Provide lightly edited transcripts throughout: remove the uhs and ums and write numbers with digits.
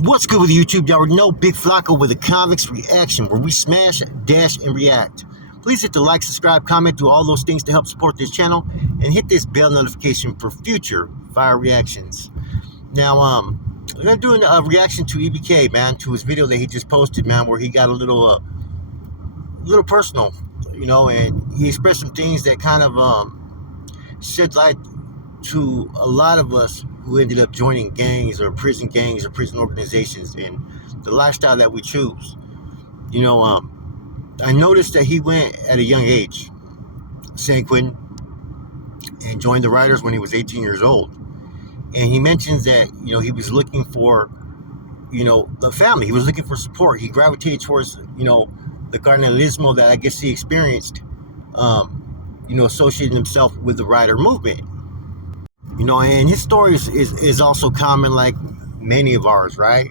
What's good with YouTube? Y'all already know Big Flacco with a Convicts Reaction, where we smash, dash, and react. Please hit the like, subscribe, comment, do all those things to help support this channel, and hit this bell notification for future fire reactions. Now, we're gonna do a reaction to EBK, man, to his video that he just posted, man, where he got a little personal, and he expressed some things that kind of shed light to a lot of us who ended up joining gangs or prison organizations and the lifestyle that we choose. I noticed that he went at a young age, San Quentin, and joined the Riders when he was 18 years old. And he mentions that, he was looking for, the family. He was looking for support. He gravitated towards, the carnalismo that I guess he experienced, associating himself with the Rider movement. And his story is also common, like many of ours, right?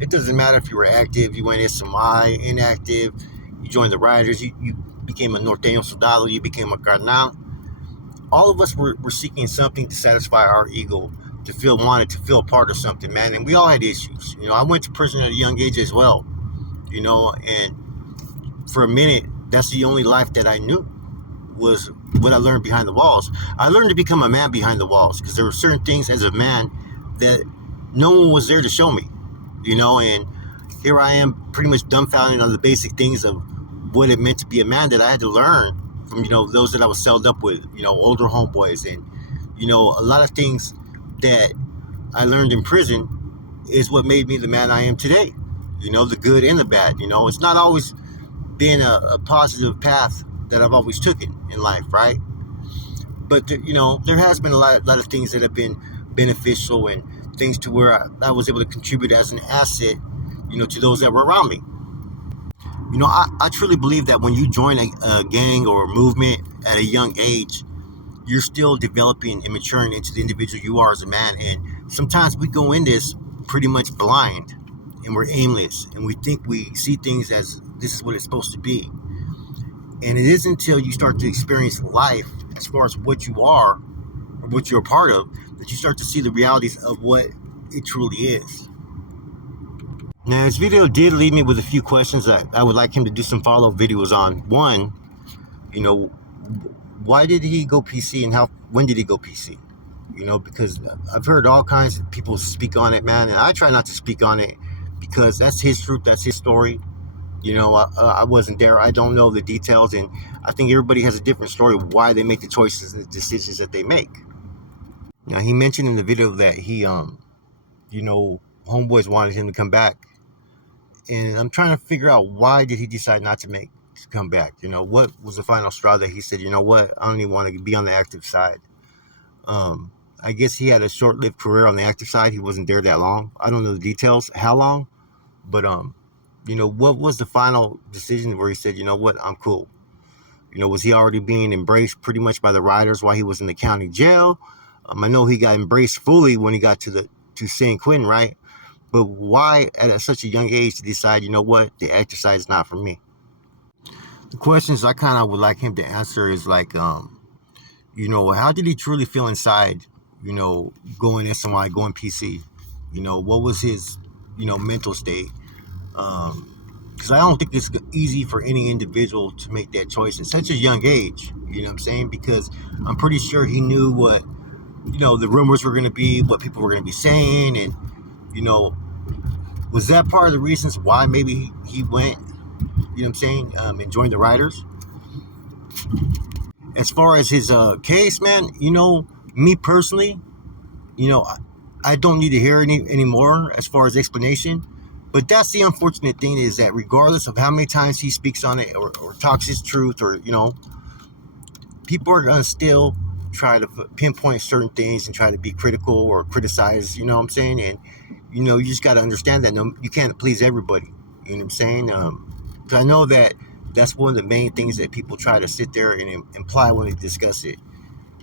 It doesn't matter if you were active, you went SMI, inactive, you joined the Riders, you became a Norteño Soldado, you became a Carnal. All of us were seeking something to satisfy our ego, to feel wanted, to feel a part of something, man. And we all had issues. I went to prison at a young age as well, and for a minute, that's the only life that I knew, was what I learned behind the walls. I learned to become a man behind the walls, because there were certain things as a man that no one was there to show me, and here I am pretty much dumbfounded on the basic things of what it meant to be a man that I had to learn from, those that I was celled up with, older homeboys. And, a lot of things that I learned in prison is what made me the man I am today, the good and the bad. It's not always been a positive path that I've always taken in life, right? But there has been a lot of things that have been beneficial, and things to where I was able to contribute as an asset, to those that were around me. I truly believe that when you join a gang or a movement at a young age, you're still developing and maturing into the individual you are as a man. And sometimes we go in this pretty much blind, and we're aimless, and we think we see things as this is what it's supposed to be. And it isn't until you start to experience life as far as what you are or what you're a part of that you start to see the realities of what it truly is. Now, this video did leave me with a few questions that I would like him to do some follow-up videos on. One, why did he go PC, and when did he go PC? Because I've heard all kinds of people speak on it, man, and I try not to speak on it because that's his truth, that's his story. I wasn't there. I don't know the details, and I think everybody has a different story of why they make the choices and the decisions that they make. Now, he mentioned in the video that he, homeboys wanted him to come back, and I'm trying to figure out why did he decide not to come back. What was the final straw that he said, I don't even want to be on the active side. I guess he had a short-lived career on the active side. He wasn't there that long. I don't know the details, how long, but what was the final decision where he said, I'm cool? Was he already being embraced pretty much by the Riders while he was in the county jail? I know he got embraced fully when he got to San Quentin, right? But why at such a young age to decide, the active side is not for me? The questions I kind of would like him to answer is like, how did he truly feel inside, going SMI, going PC? What was his, mental state? Because I don't think it's easy for any individual to make that choice at such a young age, what I'm saying? Because I'm pretty sure he knew what, the rumors were going to be, what people were going to be saying, and, was that part of the reasons why maybe he went, and joined the Riders? As far as his case, man, me personally, I don't need to hear any more as far as explanation. But that's the unfortunate thing, is that regardless of how many times he speaks on it or talks his truth, or, people are going to still try to pinpoint certain things and try to be critical or criticize, what I'm saying? And, you just got to understand that you can't please everybody, what I'm saying? Because I know that that's one of the main things that people try to sit there and imply when they discuss it.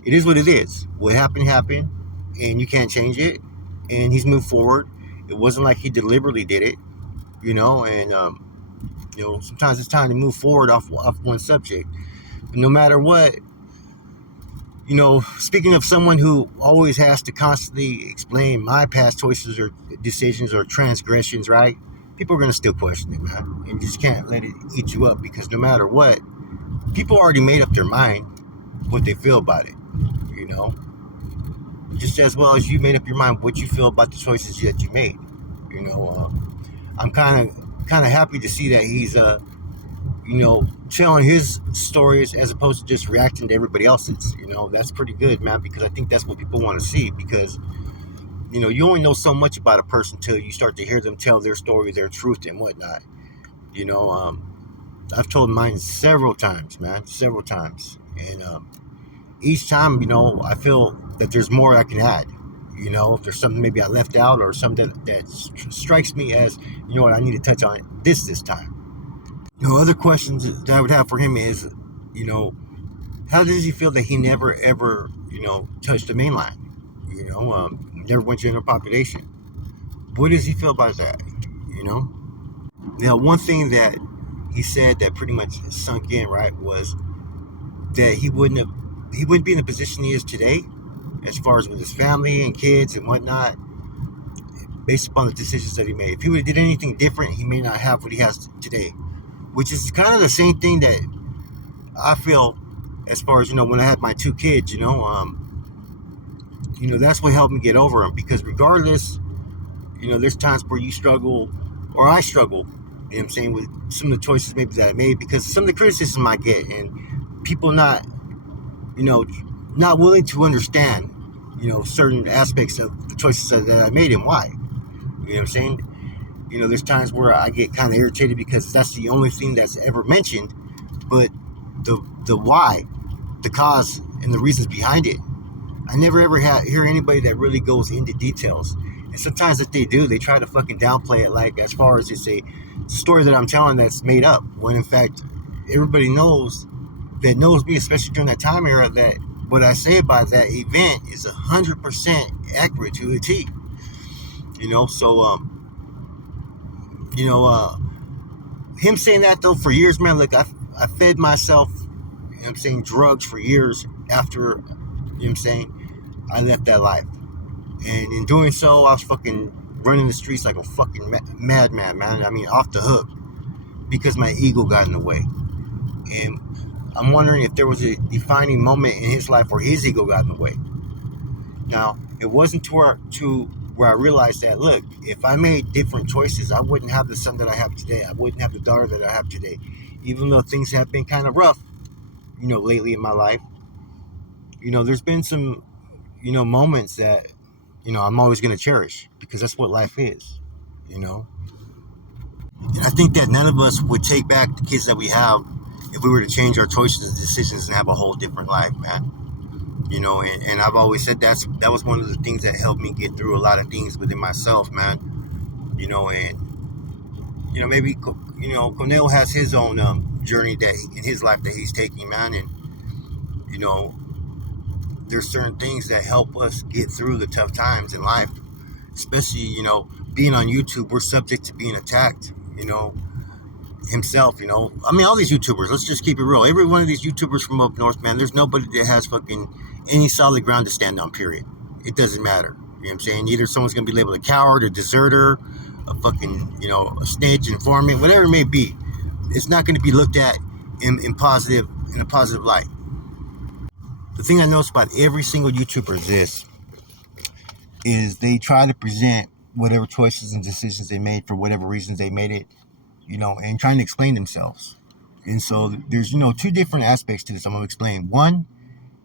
It is what it is. What happened, and you can't change it. And he's moved forward. It wasn't like he deliberately did it, and, sometimes it's time to move forward off one subject. But no matter what, Speaking of someone who always has to constantly explain my past choices or decisions or transgressions, right? People are going to still question it, man. And you just can't let it eat you up because no matter what, people already made up their mind what they feel about it, you know? Just as well as you made up your mind what you feel about the choices that you made. I'm kind of happy to see that he's telling his stories as opposed to just reacting to everybody else's. That's pretty good, man, because I think that's what people want to see. Because you only know so much about a person till you start to hear them tell their story, their truth, and whatnot. You know, I've told mine several times, man, several times, and each time, I feel that there's more I can add. If there's something maybe I left out or something that strikes me as, what, I need to touch on it this time. Other questions that I would have for him is, you know, how does he feel that he never ever, touched the main line? Never went to general population. What does he feel about that? You know. Now, one thing that he said that pretty much sunk in, right, was that he wouldn't be in the position he is today, as far as with his family and kids and whatnot, based upon the decisions that he made. If he would have did anything different, he may not have what he has today, which is kind of the same thing that I feel as far as when I had my two kids. That's what helped me get over them, because regardless, there's times where you struggle or I struggle. I'm saying, with some of the choices maybe that I made, because some of the criticism I get and people you know, not willing to understand, certain aspects of the choices that I made and why. You know what I'm saying? There's times where I get kind of irritated because that's the only thing that's ever mentioned, but the why, the cause, and the reasons behind it, I never ever hear anybody that really goes into details. And sometimes if they do, they try to fucking downplay it, like as far as it's a story that I'm telling that's made up, when in fact everybody that knows me, especially during that time era, that what I say about that event is 100% accurate to a T. So him saying that though for years, man. Look, I fed myself, drugs for years after, I left that life, and in doing so, I was fucking running the streets like a fucking madman, man. I mean, off the hook, because my ego got in the way. And I'm wondering if there was a defining moment in his life where his ego got in the way. Now, it wasn't to where I realized that, look, if I made different choices, I wouldn't have the son that I have today. I wouldn't have the daughter that I have today. Even though things have been kind of rough, lately in my life, there's been some, moments that, I'm always going to cherish, because that's what life is, And I think that none of us would take back the kids that we have if we were to change our choices and decisions and have a whole different life, man. And I've always said that was one of the things that helped me get through a lot of things within myself, man. And maybe Cornell has his own journey that in his life that he's taking, man. And you know, there's certain things that help us get through the tough times in life. Especially, being on YouTube, we're subject to being attacked. Himself, I mean, all these YouTubers, let's just keep it real. Every one of these YouTubers from up north, man, there's nobody that has fucking any solid ground to stand on, period. It doesn't matter. You know what I'm saying? Either someone's going to be labeled a coward, a deserter, a fucking, a snitch, informant, whatever it may be. It's not going to be looked at in a positive light. The thing I notice about every single YouTuber is they try to present whatever choices and decisions they made for whatever reasons they made it, and trying to explain themselves. And so there's, two different aspects to this I'm going to explain. One,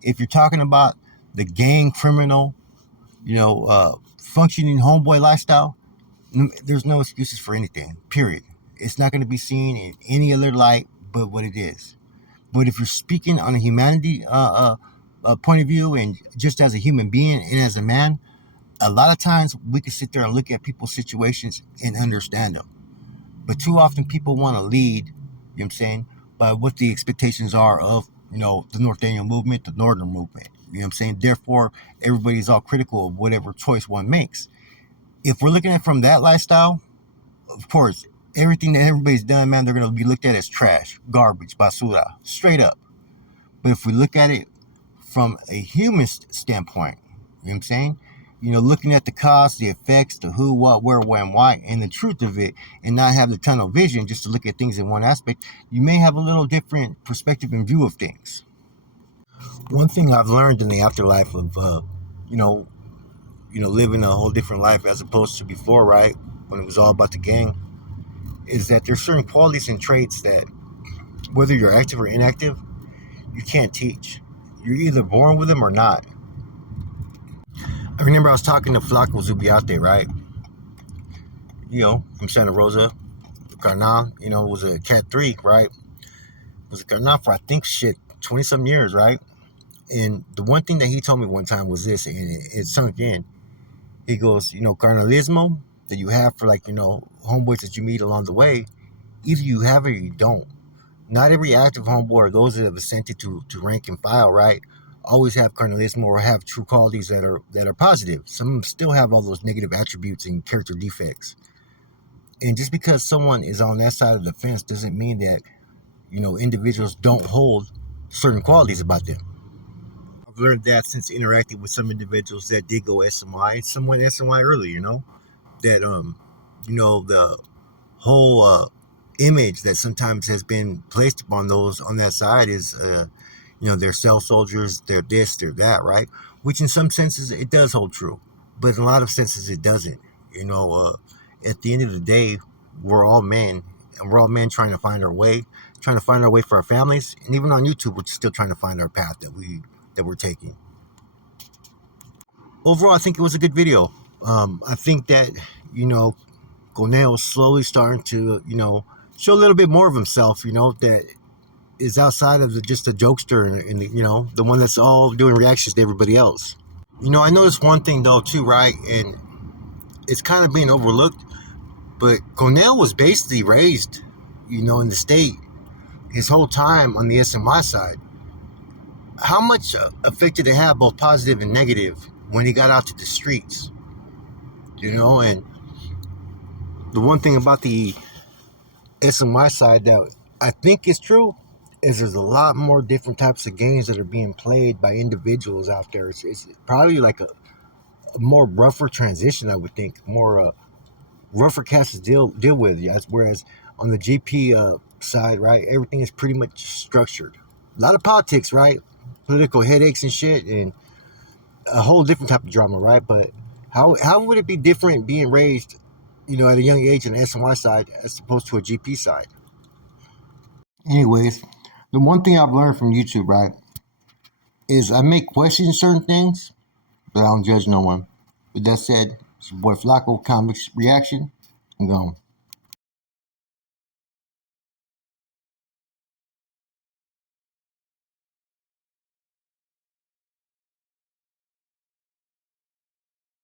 if you're talking about the gang criminal, functioning homeboy lifestyle, there's no excuses for anything, period. It's not going to be seen in any other light but what it is. But if you're speaking on a humanity point of view, and just as a human being and as a man, a lot of times we can sit there and look at people's situations and understand them. But too often people want to lead, by what the expectations are of, the North Daniel movement, the Northern movement. Therefore, everybody's all critical of whatever choice one makes. If we're looking at it from that lifestyle, of course, everything that everybody's done, man, they're going to be looked at as trash, garbage, basura, straight up. But if we look at it from a human standpoint. You know what I'm saying? Looking at the cause, the effects, the who, what, where, when, why, and the truth of it, and not have the tunnel vision just to look at things in one aspect, you may have a little different perspective and view of things. One thing I've learned in the afterlife of, you know, living a whole different life as opposed to before, right, when it was all about the gang, is that there's certain qualities and traits that, whether you're active or inactive, you can't teach. You're either born with them or not. I remember I was talking to Flaco Zubiate, right? From Santa Rosa, Carnal, was a Cat 3, right? Was a Carnal for, I think, 20 some years, right? And the one thing that he told me one time was this, and it sunk in. He goes, carnalismo that you have for, like, homeboys that you meet along the way, either you have it or you don't. Not every active homeboy or those that have ascended to rank and file, right, always have carnalismo or have true qualities that are positive. Some of them still have all those negative attributes and character defects. And just because someone is on that side of the fence doesn't mean that, individuals don't hold certain qualities about them. I've learned that since interacting with some individuals that did go SMY, some went SMY early, that, the whole image that sometimes has been placed upon those on that side is, they're self soldiers, they're this, they're that, right? Which in some senses it does hold true, but in a lot of senses it doesn't. At the end of the day, we're all men, and we're all men trying to find our way, for our families, and even on YouTube, we're still trying to find our path that we're taking. Overall, I think it was a good video. I think that Gonel is slowly starting to show a little bit more of himself. That is outside of just a jokester and the one that's all doing reactions to everybody else. I noticed one thing though too, right? And it's kind of being overlooked, but Cornell was basically raised, in the state his whole time on the SMY side. How much effect did it have, both positive and negative, when he got out to the streets? And the one thing about the SMY side that I think is true is there's a lot more different types of games that are being played by individuals out there. It's probably like a more rougher transition, I would think, more rougher cast to deal with. Yes, whereas on the GP side, right, everything is pretty much structured. A lot of politics, right, political headaches and shit, and a whole different type of drama, right? But how would it be different being raised, at a young age on the SNY side as opposed to a GP side? Anyways, the one thing I've learned from YouTube, right, is I may question certain things, but I don't judge no one. With that said, it's your boy Flacco Comics Reaction. I'm gone.